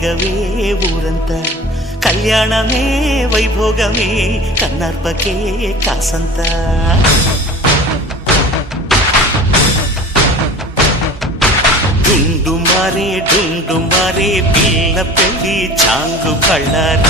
రేగవే ఊరంతా కళ్యాణమే వైభోగమే కన్నార్పకే కాసంత డుండు మారే పిల్ల పెళ్ళి చాంగు కళ్ళారి